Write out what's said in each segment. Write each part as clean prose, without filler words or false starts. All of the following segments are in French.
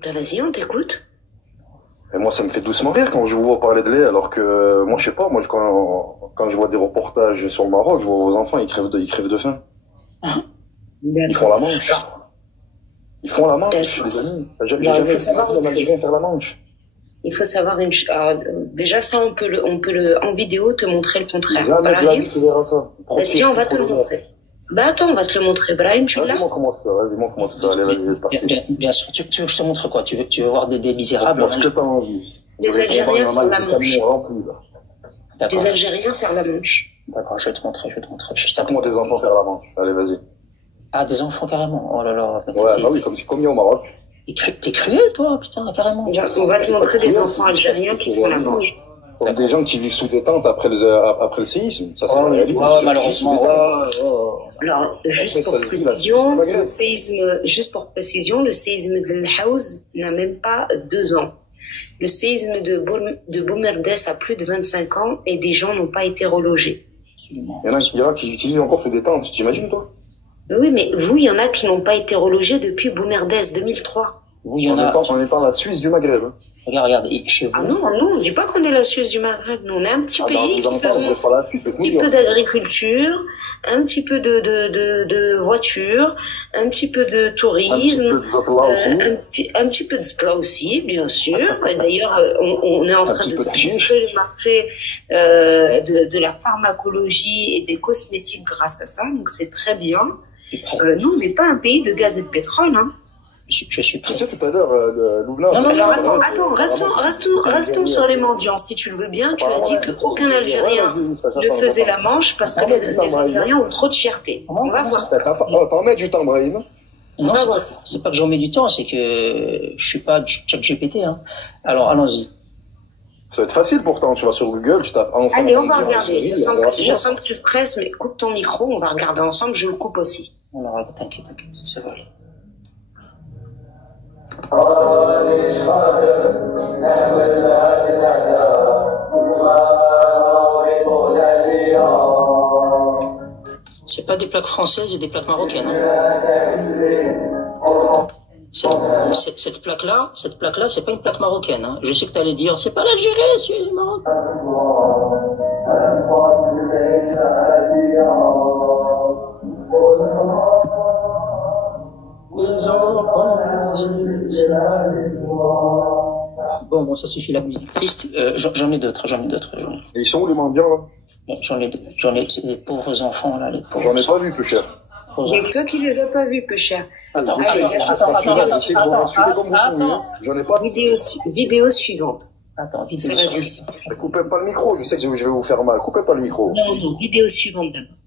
Ben vas-y, on t'écoute. Et moi, ça me fait doucement rire quand je vous vois parler de lait, alors que moi, je sais pas, moi, quand je vois des reportages sur le Maroc, je vois vos enfants, ils crèvent de faim. Ils font la manche. Ils font la manche, les amis. J'ai jamais vu un Algérien faire la manche. Il faut savoir une chose. Déjà, ça, on peut en vidéo te montrer le contraire. Jamais tu verras ça. Tiens, on va te le montrer. Bah attends, on va te le montrer. Brahim, tu l'as? Montre-moi tout ça. Allez, vas-y, c'est parti. Bien sûr. Tu veux que je te montre quoi? Tu veux voir des misérables? Moi, ce que t'as envie. Les Algériens font la manche. D'accord. Les Algériens faire la manche. D'accord, je vais te montrer. Juste après. Montre-moi tes enfants faire la manche. Allez, vas-y. Ah, des enfants carrément. Oh là là. Ouais, bah oui, comme il y a au Maroc. T'es cruel, toi, putain, carrément. On va te montrer des enfants algériens qui font la manche. Comme des gens qui vivent sous des tentes après le séisme. Ça, c'est la réalité. Malheureusement. Alors, juste pour précision, le séisme de l'Haouz n'a même pas 2 ans. Le séisme de Boumerdès a plus de 25 ans et des gens n'ont pas été relogés. Il y en a qui vivent encore sous des tentes, tu t'imagines, toi? Oui, mais vous, il y en a qui n'ont pas été relogés depuis Boumerdès 2003. Oui, il y en a. En étant la Suisse du Maghreb. Regarde, chez vous. Ah non, on dit pas qu'on est la Suisse du Maghreb. Nous, on est un petit pays qui fait un petit peu d'agriculture, un petit peu de voiture, un petit peu de tourisme, un petit peu de cela aussi, bien sûr. Et d'ailleurs, on est en train de développer le marché de la pharmacologie et des cosmétiques grâce à ça. Donc, c'est très bien. Nous, on n'est pas un pays de gaz et de pétrole, hein. Je suis prêt. Tu sais, tout à l'heure, Loubna... Alors, attends, restons sur les mendiants. Si tu le veux bien, tu as dit qu'aucun Algérien ne faisait la manche parce que les Algériens ont trop de fierté. On va voir ça. T'en mets du temps, Brahim. Non, c'est pas que j'en mets du temps, c'est que je suis pas ChatGPT, hein. Alors, allons-y. Ça va être facile pourtant, tu vas sur Google, tu tapes enfant. Allez, on va regarder. Je sens que tu stresses, mais coupe ton micro, on va regarder ensemble, je le coupe aussi. Alors, t'inquiète, ça va aller. C'est pas des plaques françaises et des plaques marocaines. Hein. Cette plaque-là, c'est pas une plaque marocaine. Hein. Je sais que tu allais dire, c'est pas l'Algérie, c'est le Maroc. Bon, ça suffit la musique triste. J'en ai d'autres. Et ils sont où les mendiants là? Bon, j'en ai, c'est des pauvres enfants là, les pauvres. J'en ai pas vu, peu cher. Et toi qui les as pas vus, peu cher. Attends. J'en ai pas vu. Vidéo suivante. Attends, ça va dire ça. Coupez pas le micro, je sais que je vais vous faire mal. Coupez pas le micro. Non, vidéo suivante d'abord.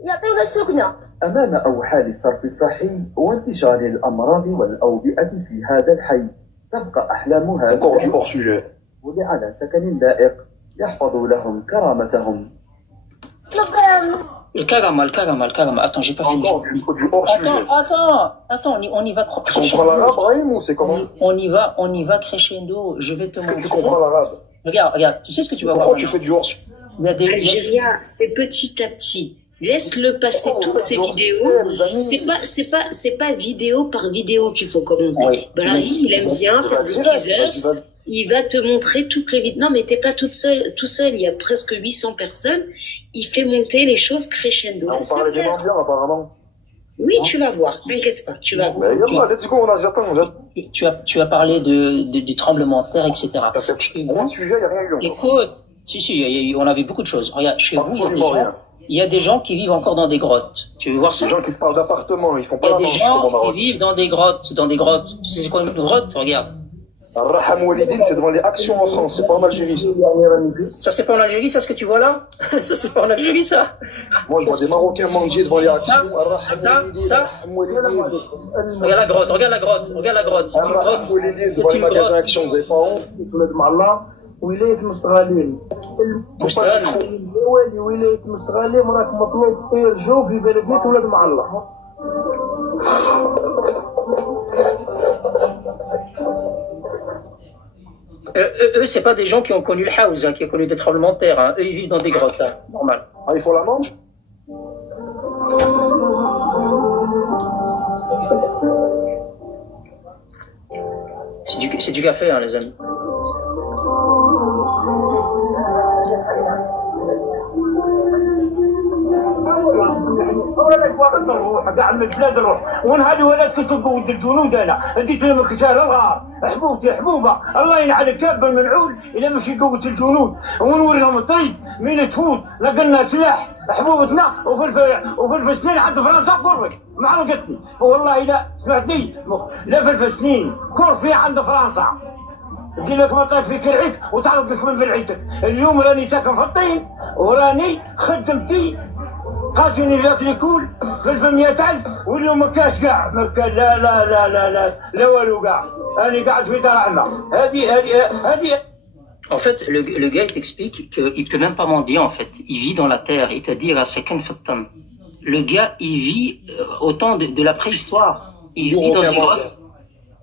يعطيونا سكنة أمام أوحال الصرف الصحي وانتشار الأمراض والأوبئة في هذا الحي تبقى أحلامها على سكن لائق يحفظ لهم كرامتهم. Le karama. Attends, j'ai pas fini. Attends, on y va crescendo. Tu comprends l'arabe, Brahim, ou c'est comment? On y va crescendo. Je vais te montrer. Est-ce que tu comprends l'arabe? Regarde, tu sais ce que tu vas voir. Pourquoi tu fais du hors-sujet? Algérien, c'est petit à petit. Laisse-le passer toutes ces vidéos. C'est pas vidéo par vidéo qu'il faut commenter. Oui. Brahim, il aime bien faire des teasers. Il va te montrer toutes les vidéos. Non, mais t'es pas tout seul. Il y a presque 800 personnes. Il fait monter les choses crescendo. On parlait des mendiants, apparemment. Oui, tu vas voir. T'inquiète pas, tu vas voir. Let's go, j'attends. Tu as parlé du tremblement de terre, etc. T'as fait un sujet, il n'y a rien eu. Écoute, si, on a vu beaucoup de choses. Regarde, chez vous, il y a des gens qui vivent encore dans des grottes. Tu veux voir ça? Des gens qui te parlent d'appartements, ils font pas la manche. Il y a des gens qui vivent dans des grottes. Tu sais c'est quoi une grotte? Regarde. Raham Walidine, c'est devant les actions en France, c'est pas en Algérie, ça. Ça, c'est pas en Algérie, ça, ce que tu vois là? Ça, c'est pas en Algérie, ça? Moi, je vois des Marocains mendier devant les actions. Ça, regarde la grotte. C'est une grotte. Devant les magasins actions, vous avez pas honte? ولاية مستغالين ولاية مستغالين وراك مطلوب يرجعوا في بلدية ولاد معلة. Eux, c'est pas des gens qui ont connu le Haouz, qui ont connu des tremblements de terre. Hein. Eux, ils vivent dans des grottes, hein. Normal. Ah, ils font la manche? C'est du café, hein, les amis. قاعد من البلاد نروح ونهار ولاد كنت نقود الجنود انا اديت لهم كسالة حبوبتي حبوبه الله يلعن الكاب الملعون الا ماشي قوه الجنود ونوريهم الطيب مين تفوت لقلنا سلاح حبوبتنا وفلفل سنين عند فرنسا كورفي ما علقتني والله لا سمعتني لا فلفل سنين كورفي عند فرنسا تجي لك مطاط في كرعيك وتعرض لك من فرعيتك اليوم راني ساكن في الطين وراني خدمتي قاسوني ذاك اللي فلفل 100,000 واليوم ما كاش كاع لا لا لا لا لا لا والو كاع راني قاعد في دار عمى هذه. En fait, le gars, il t'explique qu'il peut même pas mendier, en fait. Il vit dans la terre. Il t'a dit, le gars, il vit au temps de la préhistoire. Il vit dans une grotte.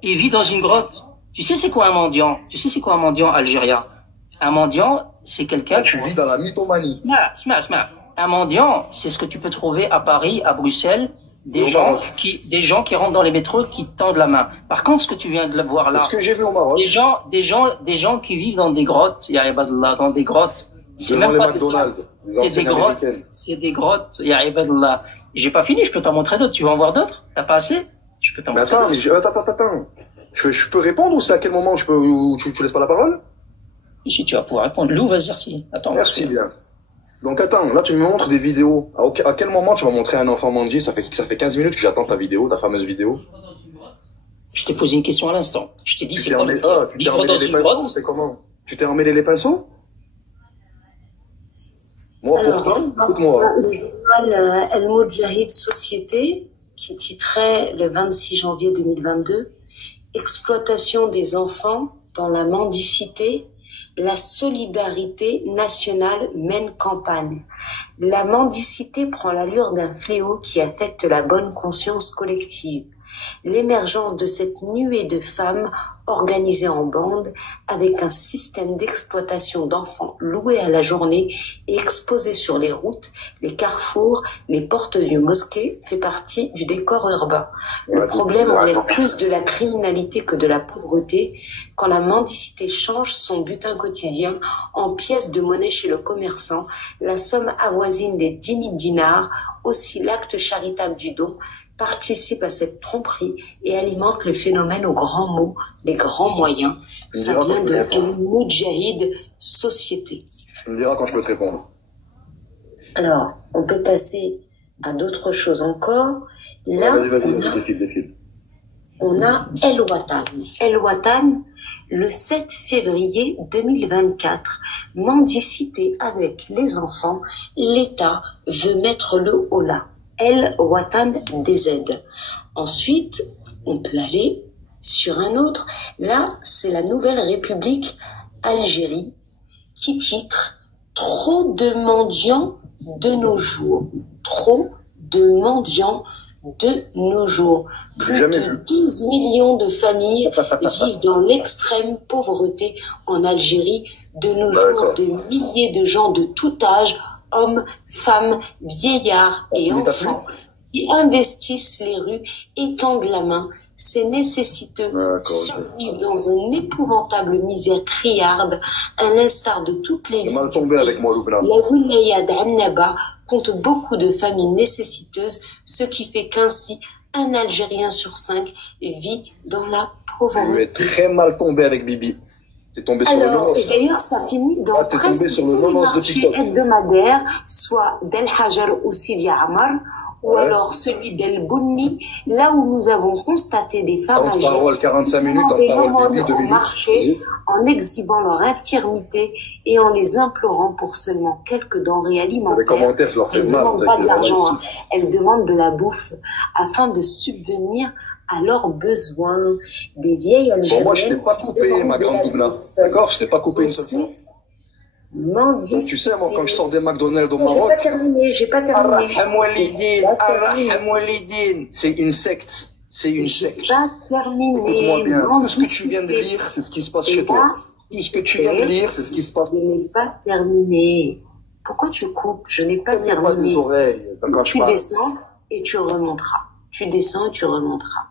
Il vit dans une grotte. Tu sais c'est quoi un mendiant? Tu sais c'est quoi un mendiant algérien? Un mendiant, c'est quelqu'un... Tu vis dans la mythomanie. Un mendiant, c'est ce que tu peux trouver à Paris, à Bruxelles, des gens qui rentrent dans les métros, qui tendent la main. Par contre, ce que tu viens de voir là, ce que j'ai vu au Maroc, des gens qui vivent dans des grottes, ya ibadallah, dans des grottes, c'est même pas c'est des grottes, ya ibadallah. J'ai pas fini, je peux t'en montrer d'autres. Tu veux en voir d'autres? T'as pas assez? Je peux t'en montrer. Attends. Je peux répondre ou c'est à quel moment tu laisses pas la parole? Si tu vas pouvoir répondre. Lou, vas-y, attends. Merci bien. Donc attends, là tu me montres des vidéos. À quel moment tu vas montrer un enfant mendier? Ça fait 15 minutes que j'attends ta vidéo, ta fameuse vidéo. Je t'ai posé une question à l'instant. Je t'ai dit c'est quoi vivre dans une grotte? C'est comment? Tu t'es emmêlé les pinceaux? Moi pourtant, écoute-moi. Le journal El Moudjahid Société, qui titrait le 26 janvier 2022, exploitation des enfants dans la mendicité, la solidarité nationale mène campagne. La mendicité prend l'allure d'un fléau qui affecte la bonne conscience collective. L'émergence de cette nuée de femmes organisées en bande avec un système d'exploitation d'enfants loués à la journée et exposés sur les routes, les carrefours, les portes de mosquées fait partie du décor urbain. Le problème relève plus de la criminalité que de la pauvreté quand la mendicité change son butin quotidien en pièces de monnaie chez le commerçant, la somme avoisine des 10 000 dinars, aussi l'acte charitable du don, participe à cette tromperie et alimente le phénomène aux grands mots, les grands moyens. Ça vient de El Moudjahid Société. Tu me diras quand je peux te répondre. Alors, on peut passer à d'autres choses encore. Là, défile. On a El Watan. El Watan, le 7 février 2024, mendicité avec les enfants, l'État veut mettre le holà. El Watan DZ. Ensuite, on peut aller sur un autre. Là, c'est la Nouvelle République Algérie qui titre « Trop de mendiants de nos jours ». Trop de mendiants de nos jours. Plus de 12 millions de familles vivent dans l'extrême pauvreté en Algérie. De nos jours, de milliers de gens de tout âge, hommes, femmes, vieillards et enfants, qui investissent les rues, étendent la main. Ces nécessiteux survivent dans une épouvantable misère criarde, à l'instar de toutes les villes. La wilaya d'Annaba compte beaucoup de familles nécessiteuses, ce qui fait qu'ainsi, un Algérien sur 5 vit dans la pauvreté. Tu es très mal tombé avec Bibi. T'es tombé sur le nonos. Et d'ailleurs, ça finit dans presque tous les marchés hebdomadaires, soit d'El Hajar ou Sidi Amar, ou alors celui d'El Bouni, là où nous avons constaté des femmes âgées 45 minutes, au marché en exhibant leur infirmité et en les implorant pour seulement quelques denrées alimentaires. Elles ne demandent pas de l'argent, elles demandent de la bouffe afin de subvenir à leurs besoins. Des vieilles Algériennes. Bon, moi, je t'ai pas coupé, ma grande Doubna. D'accord? Je t'ai pas coupé une seule fois. Mendicité. Tu sais, moi, quand je sors des McDonald's au Maroc. J'ai pas terminé. C'est une secte. C'est une secte. J'ai pas terminé. Écoute-moi bien. Tout ce que tu viens de lire, c'est ce qui se passe chez toi. Tout ce que tu viens de lire, c'est ce qui se passe. Je n'ai pas terminé. Pourquoi tu coupes? Je n'ai pas terminé. Tu descends et tu remonteras. Tu descends et tu remonteras.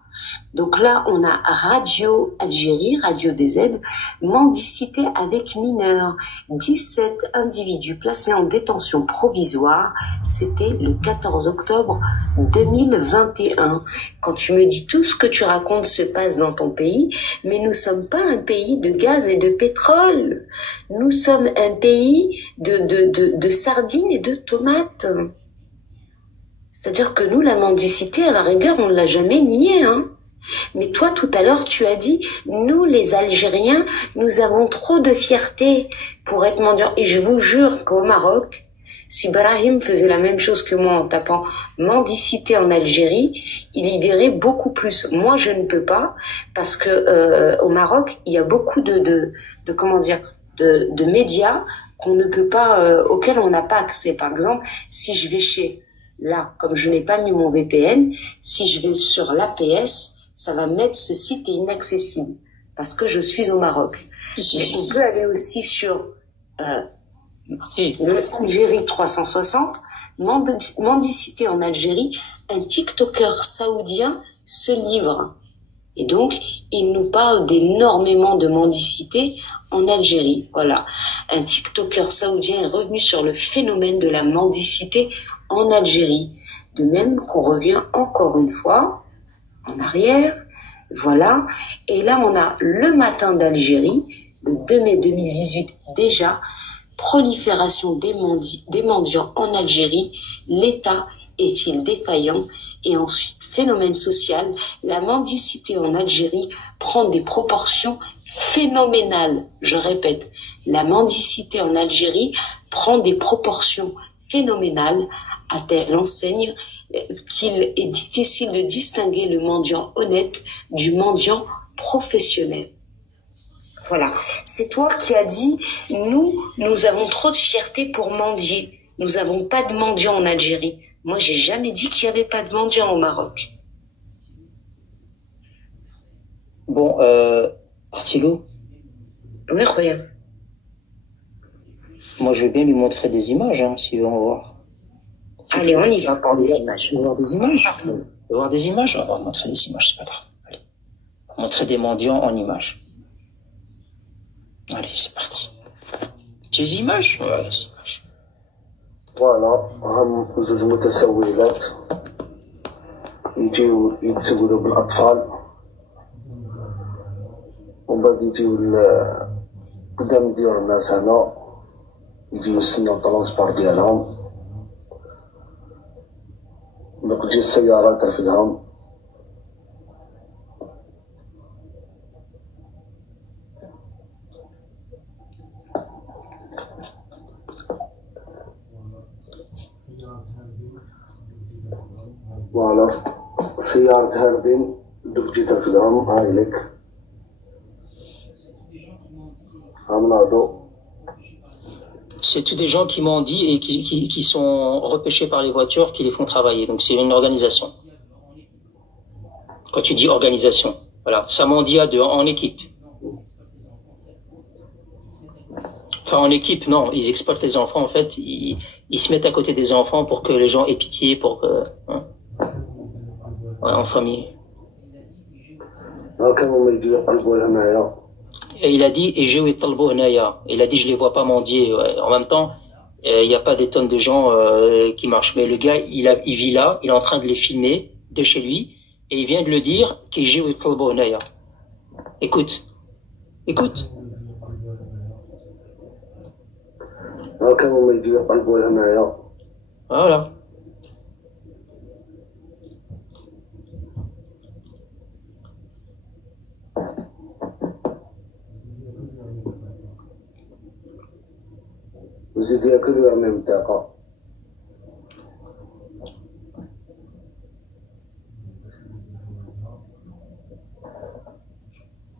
Donc là, on a Radio Algérie, Radio DZ, mendicité avec mineurs. 17 individus placés en détention provisoire. C'était le 14 octobre 2021. Quand tu me dis tout ce que tu racontes se passe dans ton pays, mais nous sommes pas un pays de gaz et de pétrole. Nous sommes un pays de sardines et de tomates. C'est-à-dire que nous, la mendicité, à la rigueur, on ne l'a jamais nié, hein. Mais toi, tout à l'heure, tu as dit, nous, les Algériens, nous avons trop de fierté pour être mendiants. Et je vous jure qu'au Maroc, si Brahim faisait la même chose que moi en tapant mendicité en Algérie, il y verrait beaucoup plus. Moi, je ne peux pas, parce que au Maroc, il y a beaucoup de médias qu'on ne peut pas, auxquels on n'a pas accès. Par exemple, si je vais là, comme je n'ai pas mis mon VPN, si je vais sur l'APS, ça va mettre ce site est inaccessible parce que je suis au Maroc. Mais on peut aller aussi sur l'Algérie 360, mendicité en Algérie, un TikToker saoudien se livre. Et donc, il nous parle d'énormément de mendicité en Algérie. Voilà. Un TikToker saoudien est revenu sur le phénomène de la mendicité en Algérie. De même qu'on revient encore une fois en arrière, voilà. Et là, on a le matin d'Algérie, le 2 mai 2018, déjà, prolifération des mendiants en Algérie, l'État est-il défaillant? Et ensuite, phénomène social, la mendicité en Algérie prend des proportions phénoménales. Je répète, la mendicité en Algérie prend des proportions phénoménales à telle enseigne qu'il est difficile de distinguer le mendiant honnête du mendiant professionnel. Voilà. C'est toi qui as dit, nous avons trop de fierté pour mendier. Nous n'avons pas de mendiants en Algérie. Moi, j'ai jamais dit qu'il n'y avait pas de mendiants au Maroc. Bon, Artilo. Oui, regarde. Moi, je veux bien lui montrer des images, hein, si on va voir. Allez, on y va pour des images. On va voir des images. On va voir des images. On va montrer des images, c'est pas grave. Allez. On va montrer des mendiants en images. Allez, c'est parti. Des images? Ouais, des images. فوالا هم زوج متسولات يجيو يتسولوا بالاطفال ومن بعد يجيو قدام ديور الناس هنا يجيو يستناو الترونسبور ديالهم دوك تجي السيارة ترفدهم فوالا سيارة هاربين دوك تجي ترفدهم هاي لك هم ناضو. C'est tous des gens qui mendient et qui sont repêchés par les voitures, qui les font travailler. Donc c'est une organisation. Quand tu dis organisation, voilà, ça mendie à deux, en équipe. Enfin en équipe, non, ils exploitent les enfants en fait, ils se mettent à côté des enfants pour que les gens aient pitié, pour que... Hein, ouais, en famille. Et il a dit, et j'ai talbo naya. Il a dit, je les vois pas mendier. Ouais. En même temps, il n'y a pas des tonnes de gens qui marchent. Mais le gars, il vit là, il est en train de les filmer de chez lui, et il vient de le dire, que j'ai talbo naya. Écoute, écoute. Voilà. وزيد ياكلوا من البطاقة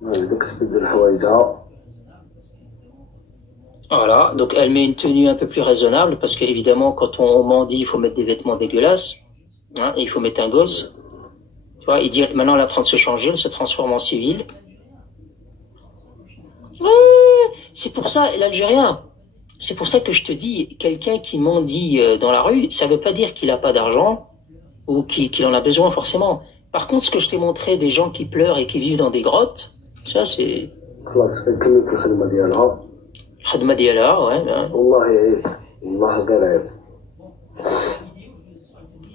دوك تبدل حوايجها. Voilà, donc elle met une tenue un peu plus raisonnable parce qu'évidemment quand on mendie il faut mettre des vêtements dégueulasses, hein, et il faut mettre un gosse. Tu vois, il dit maintenant elle est en train de se changer, elle se transforme en civile. C'est pour ça l'Algérien. C'est pour ça que je te dis, quelqu'un qui mendie dans la rue, ça veut pas dire qu'il a pas d'argent ou qu'il en a besoin forcément. Par contre, ce que je t'ai montré, des gens qui pleurent et qui vivent dans des grottes, ça c'est... الخدمة ديالها ouais. والله عيب والله قال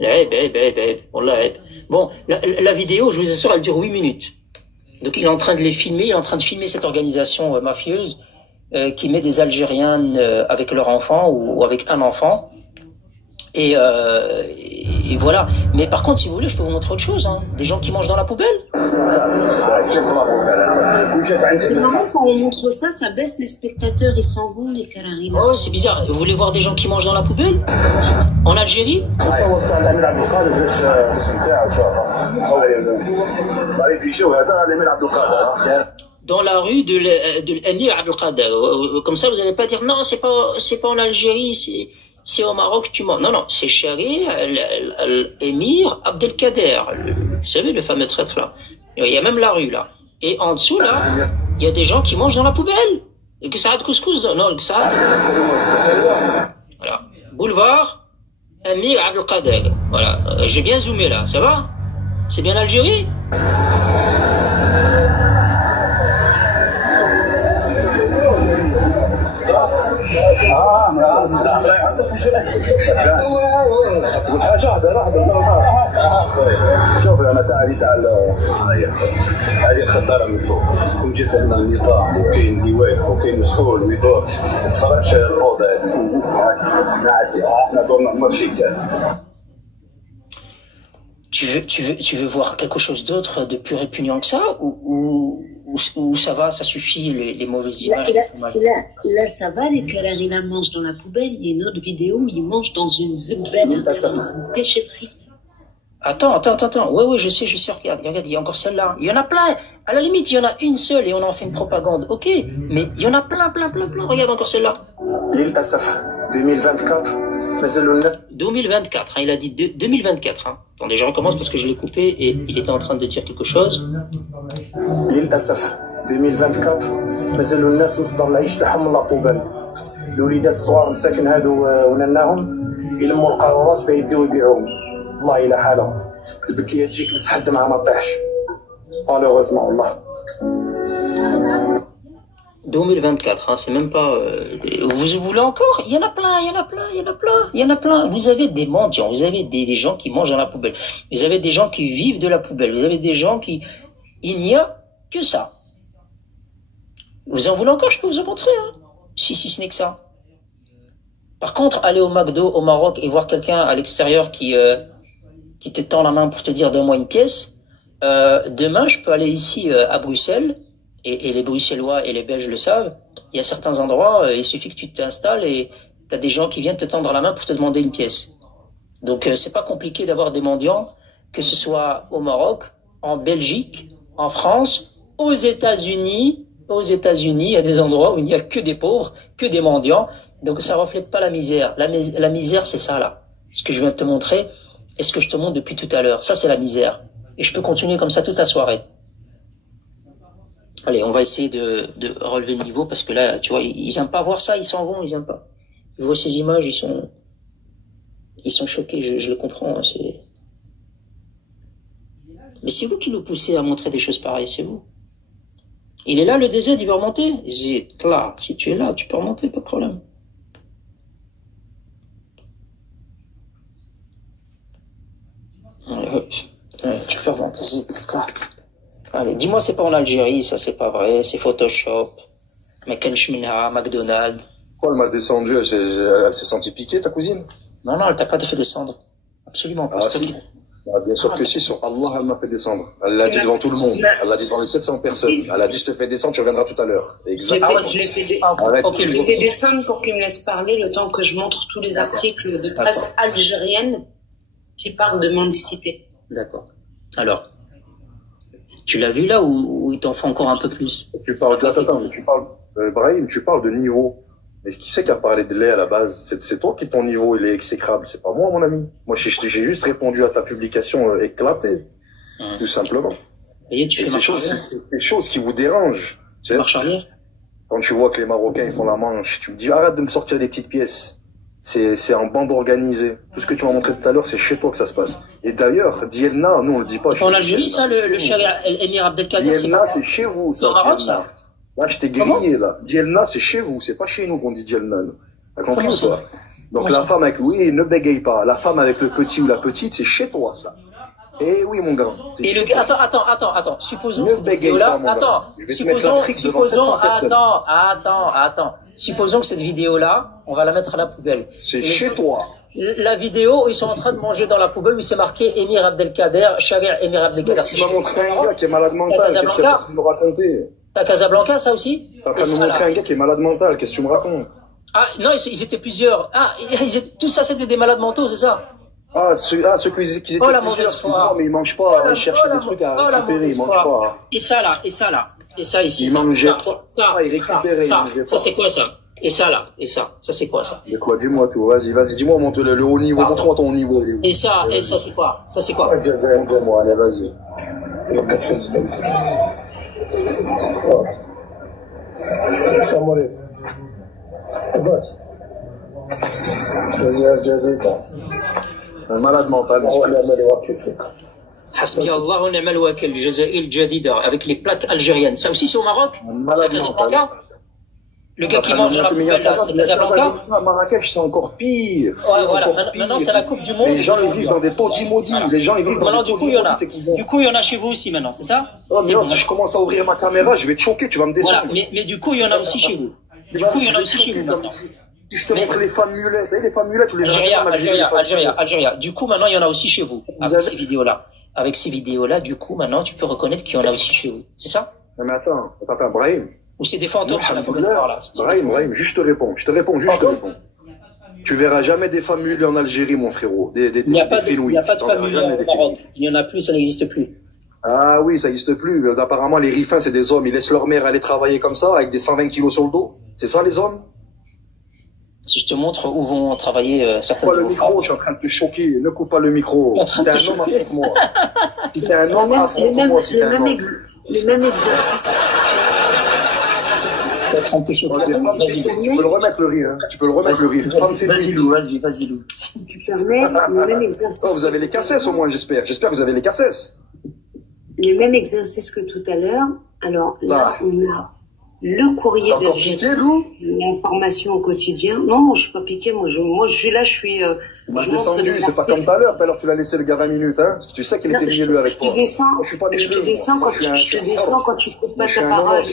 عيب عيب والله عيب. Bon, la vidéo, je vous assure, elle dure 8 minutes. Donc il est en train de les filmer, il est en train de filmer cette organisation mafieuse qui met des Algériens avec leur enfant ou avec un enfant. Et voilà. Mais par contre, si vous voulez, je peux vous montrer autre chose. Hein. Des gens qui mangent dans la poubelle. Normalement, quand on montre ça, ça baisse les spectateurs, ils s'en vont, les Kararina. Oh, c'est bizarre. Vous voulez voir des gens qui mangent dans la poubelle en Algérie? Dans la rue de l'Emir Abdelkader. Comme ça, vous n'allez pas dire non, c'est pas en Algérie, c'est au Maroc, tu mens. Non, non, c'est chéri, l'Emir Abdelkader. Vous savez, le fameux traître là. Il y a même la rue là. Et en dessous là, il y a des gens qui mangent dans la poubelle. Et que ça a de couscous, non, que ça a. Voilà. Boulevard Emir Abdelkader. Voilà. J'ai bien zoomé là, ça va? C'est bien l'Algérie? شوف انا تعالي تعال هذه الخطاره من فوق كون جيت عندنا النظام وكاين لواء وكاين مسؤول ويدور ما تصرفش الاوضه هذه نعدي احنا دورنا ماشي كان. Tu veux voir quelque chose d'autre de plus répugnant que ça ou ça va, ça suffit les mauvaises images? Là, ça va, les Kararina mangent dans la poubelle. Il y a une autre vidéo où ils mangent dans une zubelle, une déchetterie. Attends. Ouais, je sais, regarde, il y a encore celle-là. Il y en a plein. À la limite, il y en a une seule et on en fait une propagande. Ok, mais il y en a plein. Regarde encore celle-là. 2024, hein, il a dit 2024. Hein. Attendez, je recommence parce que je l'ai coupé et il était en train de dire quelque chose. 2024 مازالوا الناس مصدر يشتحوا من لابوبال الوليدات الصغار مساكن هادو ونناهم يلموا القاروراس بيديو يبيعوهم والله إلا حالهم البكيه تجيك بس حد معها ما طيحش malheureusement والله 2024, hein, c'est même pas... vous voulez encore? Il y en a plein. Vous avez des mendiants, vous avez des gens qui mangent dans la poubelle. Vous avez des gens qui vivent de la poubelle. Vous avez des gens qui... Il n'y a que ça. Vous en voulez encore? Je peux vous en montrer. Hein. Si ce n'est que ça. Par contre, aller au McDo, au Maroc, et voir quelqu'un à l'extérieur qui te tend la main pour te dire donne-moi une pièce. Demain, je peux aller ici à Bruxelles. Et les Bruxellois et les Belges le savent, il y a certains endroits, il suffit que tu t'installes et tu as des gens qui viennent te tendre la main pour te demander une pièce. Donc c'est pas compliqué d'avoir des mendiants, que ce soit au Maroc, en Belgique, en France, aux États-Unis, il y a des endroits où il n'y a que des pauvres, que des mendiants, donc ça reflète pas la misère. La misère, c'est ça là, ce que je viens de te montrer et ce que je te montre depuis tout à l'heure, ça c'est la misère. Et je peux continuer comme ça toute la soirée. Allez, on va essayer de relever le niveau parce que là, tu vois, ils aiment pas voir ça, ils s'en vont, ils aiment pas. Ils voient ces images, ils sont choqués, je le comprends. Hein, mais c'est vous qui nous poussez à montrer des choses pareilles, c'est vous. Il est là, le DZ, il veut remonter. Là, si tu es là, tu peux remonter, pas de problème. Tu peux remonter, là. Allez, dis-moi, c'est pas en Algérie, ça c'est pas vrai, c'est Photoshop. Mais McDonald's. Pourquoi elle m'a descendu, elle s'est sentie piquée, ta cousine? Non, elle t'a pas fait descendre. Absolument pas. Si. Bien sûr que si, sur Allah, elle m'a fait descendre. Elle l'a dit devant tout le monde. Elle l'a dit devant les 700 personnes. Elle a dit, je te fais descendre, tu reviendras tout à l'heure. Exactement. Je l'ai fait descendre pour qu'il me laisse parler le temps que je montre tous les articles de presse algérienne qui parlent de mendicité. D'accord. Alors. Tu l'as vu là ou il t'en faut encore un peu plus? Brahim, tu parles de niveau. Mais qui c'est qui a parlé de lait à la base? C'est toi qui ton niveau il est exécrable, c'est pas moi mon ami. Moi j'ai juste répondu à ta publication éclatée, tout simplement. Et c'est des choses qui vous dérangent. Marche arrière. Quand tu vois que les Marocains ils font la manche, tu me dis arrête de me sortir des petites pièces. C'est en bande organisée. Tout ce que tu m'as montré tout à l'heure, c'est chez toi que ça se passe. Et d'ailleurs, Dielna, nous on le dit pas. En Algérie, ça, le Sharia Émir Abdelkader, Dielna, c'est chez vous. C'est au Maroc, ça. Là, je t'ai grillé, là. Dielna, c'est chez vous. C'est pas chez nous qu'on dit Dielna. T'as compris ou pas? Donc la femme avec, oui, ne bégaye pas. La femme avec le petit ou la petite, c'est chez toi, ça. Eh oui, mon gars. Et le gars, attends. Supposons que cette vidéo-là, supposons que cette vidéo-là, on va la mettre à la poubelle. C'est chez toi. La vidéo où ils sont en train de manger dans la poubelle, où c'est marqué Émir Abdelkader, Sharia Émir Abdelkader. Tu m'as montré un gars qui est malade mental. Qu'est-ce que tu me raconter? T'as Casablanca, ça aussi? T'as qu'à me montrer un gars qui est malade mental. Qu'est-ce que tu me racontes? Ah, non, ils étaient plusieurs. Ah, tout ça, c'était des malades mentaux, c'est ça? Ceux qui étaient plusieurs, excuse-moi, mais ils mangent pas. Ils cherchaient des trucs à récupérer, ils mangent pas. Et ça ici. Ils mangeaient pas. Ils récupéraient. Ça, c'est quoi, ça? Et ça, c'est quoi, ça? De quoi? Dis-moi tout. Vas-y, dis-moi, monte le haut niveau. Montre-moi ton haut niveau. Et ça, c'est quoi? Ça, c'est quoi? Allez, vas-y. Un malade mental. Hasbi Allah wa ni'mal wakil, Jazaïr Jadida, avec les plaques algériennes. Ça aussi, c'est au Maroc? C'est à Casablanca? Le gars qui mange dans la poubelle, là, c'est Casablanca? À Marrakech, c'est encore pire. Ouais, voilà. Maintenant, c'est la Coupe du Monde. Les gens, ils vivent dans des taudis maudits. Les gens, ils vivent dans des taudis maudits. Du coup, il y en a chez vous aussi, maintenant, c'est ça? Oh, mais non, si je commence à ouvrir ma caméra, je vais te choquer, tu vas me descendre. Voilà, mais du coup, il y en a aussi chez vous. Du coup, il y en a aussi chez vous, maintenant. Si je te montre les femmes mulettes, les femmes mulettes, tu les verras. Algérie. Du coup, maintenant, il y en a aussi chez vous. Avec ces vidéos-là. Avec ces vidéos-là, du coup, maintenant, tu peux reconnaître qu'il y en a aussi chez vous. C'est ça? Non, mais attends, Brahim. Ou c'est des fantômes sur la poubelle là? Brahim, juste je te réponds. Tu verras jamais des femmes mulées en Algérie, mon frérot. Il n'y a pas de femmes mulées au Maroc. Il n'y en a plus, ça n'existe plus. Ah oui, ça n'existe plus. Apparemment, les rifins, c'est des hommes. Ils laissent leur mère aller travailler comme ça, avec des 120 kilos sur le dos. C'est ça, les hommes? Si je te montre où vont travailler certaines femmes. Le micro, je suis en train de te choquer. Ne coupe pas le micro. Si t'es un homme, affronte-moi. Si t'es un homme, affronte-moi. Le même exercice. Tu peux le remettre le rire. Tu peux le remettre le rire. Vas-y, Lou. Si tu permets, le même exercice. Oh, vous avez les cassettes au moins, j'espère. J'espère que vous avez les cassettes. Le même exercice que tout à l'heure. Alors là, on a le courrier d'Algérie, l'information au quotidien. Non, je suis pas piqué. Moi, je suis là, je suis. Moi, je descendu, c'est pas comme tout à l'heure. Tout à l'heure, tu l'as laissé le gars 20 minutes, hein. Parce que tu sais qu'il était mielleux avec toi. Je te descends quand tu coupes pas ta parole.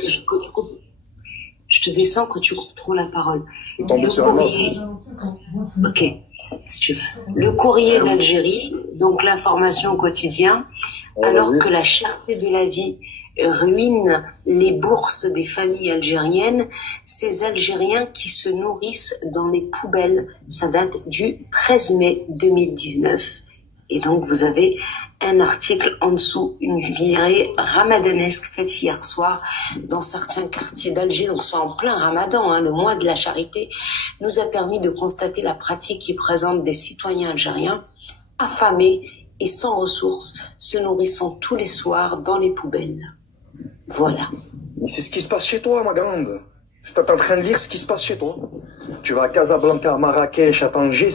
Je te descends quand tu coupes trop la parole. Tomber sur un os. Ok, si tu veux. Le courrier d'Algérie, donc l'information au quotidien, alors que la cherté de la vie ruine les bourses des familles algériennes, ces Algériens qui se nourrissent dans les poubelles. Ça date du 13 mai 2019. Et donc, vous avez un article en dessous, une virée ramadanesque faite hier soir dans certains quartiers d'Alger. Donc, c'est en plein ramadan, hein, le mois de la charité, nous a permis de constater la pratique qui présente des citoyens algériens affamés et sans ressources, se nourrissant tous les soirs dans les poubelles. Voilà. Mais c'est ce qui se passe chez toi, ma grande. Tu es en train de lire ce qui se passe chez toi. Tu vas à Casablanca, à Marrakech, à Tanger,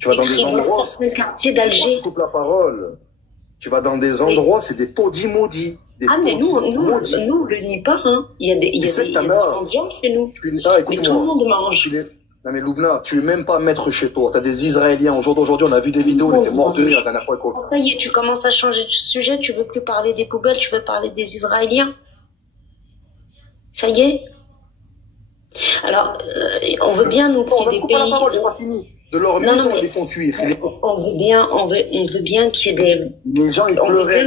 tu vas dans des endroits. Dans certains quartiers d'Alger. Tu coupes la parole. Tu vas dans des endroits, c'est des taudis maudits. Mais nous, on le nie pas, hein. Il y a des ambiances chez nous. Mais tout le monde mange. Non mais Loubna, tu es même pas maître chez toi. T'as des Israéliens. Aujourd'hui, on a vu des vidéos, on était morts de rire la dernière fois. Ça y est, tu commences à changer de sujet. Tu veux plus parler des poubelles, tu veux parler des Israéliens. Ça y est. Alors, on veut bien nous qu'il y ait des pays. J'ai pas fini. De leur maison, ils les font fuir. On veut bien qu'il y ait des. Les gens, ils pleuraient.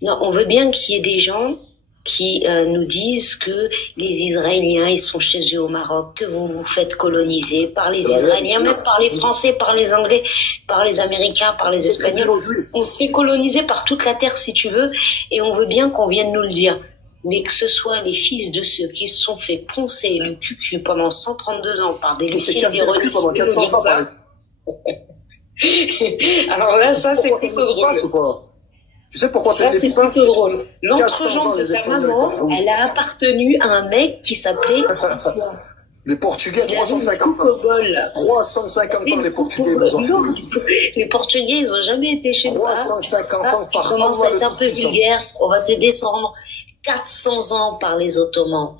On veut bien qu'il y ait des gens qui nous disent que les Israéliens, ils sont chez eux au Maroc, que vous vous faites coloniser par les Israéliens, même par les Français, par les Anglais, par les Américains, par les Espagnols. On se fait coloniser par toute la terre, si tu veux, et on veut bien qu'on vienne nous le dire. Mais que ce soit les fils de ceux qui se sont fait poncer le cul pendant 132 ans par des Lucien des René, pendant 400 ans, alors là, ça, c'est plutôt drôle. Tu sais pourquoi ça, c'est plutôt drôle. L'entrejambe de sa maman, elle a appartenu à un mec qui s'appelait François. Les Portugais, 350 ans. 350 ans, les Portugais, ils ont non, les Portugais, ils ont jamais été chez nous. 350 ans par On commence à être un peu vulgaire. On va te descendre 400 ans par les Ottomans.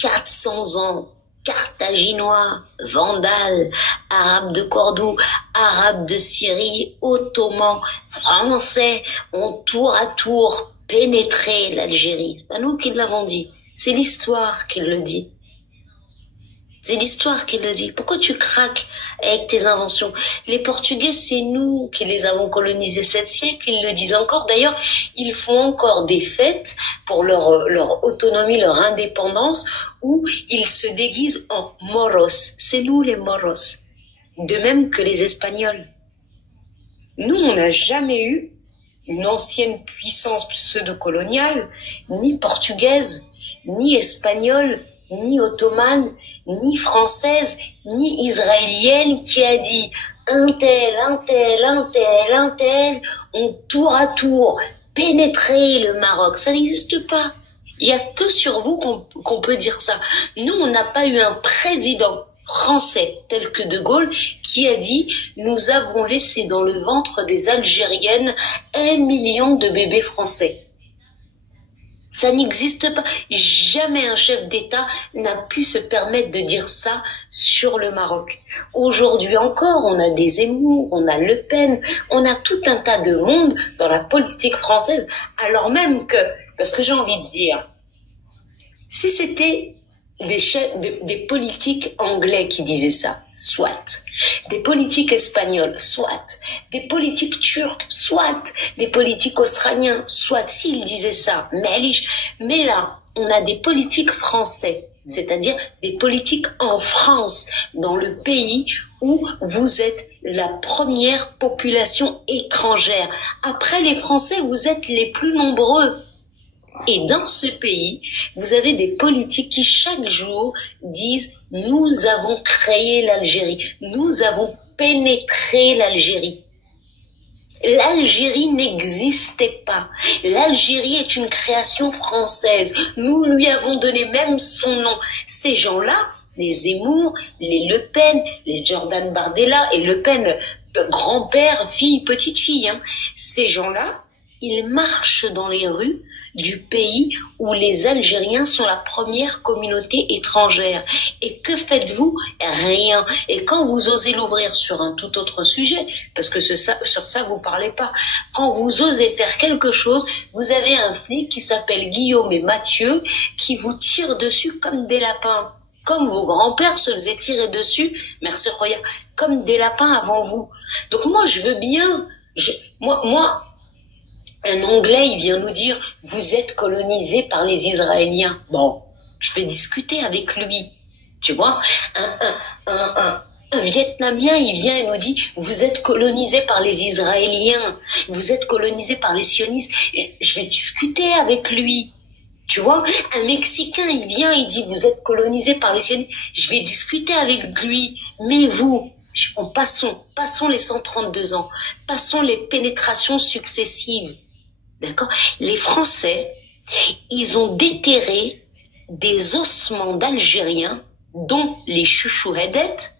400 ans. Carthaginois, Vandales, Arabes de Cordoue, Arabes de Syrie, Ottomans, Français ont tour à tour pénétré l'Algérie. C'est pas nous qui l'avons dit. C'est l'histoire qui le dit. C'est l'histoire qui le dit. Pourquoi tu craques avec tes inventions? Les Portugais, c'est nous qui les avons colonisés 7 siècles, ils le disent encore. D'ailleurs, ils font encore des fêtes pour leur autonomie, leur indépendance, où ils se déguisent en moros. C'est nous les moros. De même que les Espagnols. Nous, on n'a jamais eu une ancienne puissance pseudo-coloniale, ni portugaise, ni espagnole, ni ottomane, ni française, ni israélienne qui a dit un tel ont tour à tour pénétré le Maroc. Ça n'existe pas. Il n'y a que sur vous qu'on peut dire ça. Nous, on n'a pas eu un président français tel que De Gaulle qui a dit nous avons laissé dans le ventre des Algériennes 1 million de bébés français. Ça n'existe pas. Jamais un chef d'État n'a pu se permettre de dire ça sur le Maroc. Aujourd'hui encore, on a des Zemmour, on a Le Pen, on a tout un tas de monde dans la politique française, alors même que, parce que j'ai envie de dire, si c'était des politiques anglais qui disaient ça, soit, des politiques espagnols, soit, des politiques turcs, soit, des politiques australiens, soit, s'ils disaient ça, mais là, on a des politiques français, c'est-à-dire des politiques en France, dans le pays où vous êtes la première population étrangère. Après les Français, vous êtes les plus nombreux. Et dans ce pays, vous avez des politiques qui chaque jour disent « Nous avons créé l'Algérie, nous avons pénétré l'Algérie ». L'Algérie n'existait pas. L'Algérie est une création française. Nous lui avons donné même son nom. Ces gens-là, les Zemmour, les Le Pen, les Jordan Bardella et Le Pen, grand-père, fille, petite-fille, hein, ces gens-là, ils marchent dans les rues du pays où les Algériens sont la première communauté étrangère. Et que faites-vous? Rien. Et quand vous osez l'ouvrir sur un tout autre sujet, parce que sur ça vous parlez pas, quand vous osez faire quelque chose, vous avez un flic qui s'appelle Guillaume et Mathieu qui vous tire dessus comme des lapins. Comme vos grands-pères se faisaient tirer dessus, merci Roya, comme des lapins avant vous. Donc moi je veux bien, un Anglais, il vient nous dire « Vous êtes colonisés par les Israéliens ». Bon, je vais discuter avec lui, tu vois. Un Vietnamien, il vient et nous dit « Vous êtes colonisés par les Israéliens, vous êtes colonisés par les sionistes ». Je vais discuter avec lui, tu vois. Un Mexicain, il vient, il dit « Vous êtes colonisés par les sionistes ». Je vais discuter avec lui. Mais vous, passons les 132 ans, passons les pénétrations successives. D'accord? Les Français, ils ont déterré des ossements d'Algériens, dont les chouchouhedettes,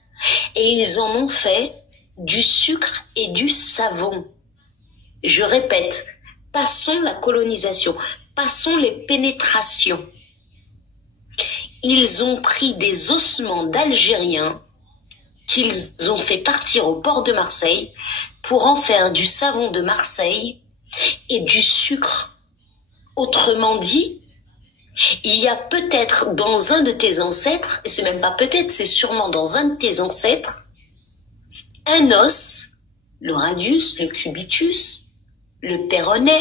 et ils en ont fait du sucre et du savon. Je répète, passons la colonisation, passons les pénétrations. Ils ont pris des ossements d'Algériens qu'ils ont fait partir au port de Marseille pour en faire du savon de Marseille et du sucre. Autrement dit, il y a peut-être dans un de tes ancêtres, et c'est même pas peut-être, c'est sûrement dans un de tes ancêtres, un os, le radius, le cubitus, le péroné,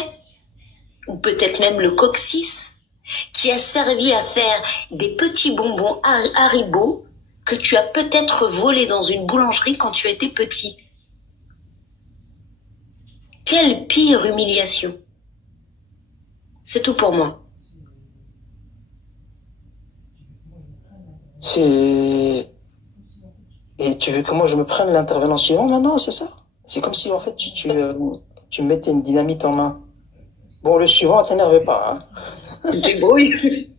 ou peut-être même le coccyx, qui a servi à faire des petits bonbons Haribo que tu as peut-être volé dans une boulangerie quand tu étais petit. Quelle pire humiliation. C'est tout pour moi. Et tu veux que moi je me prenne l'intervenant suivant maintenant, c'est ça? C'est comme si en fait tu me mettais une dynamite en main. Bon, le suivant, t'énerve pas, hein. Débrouille.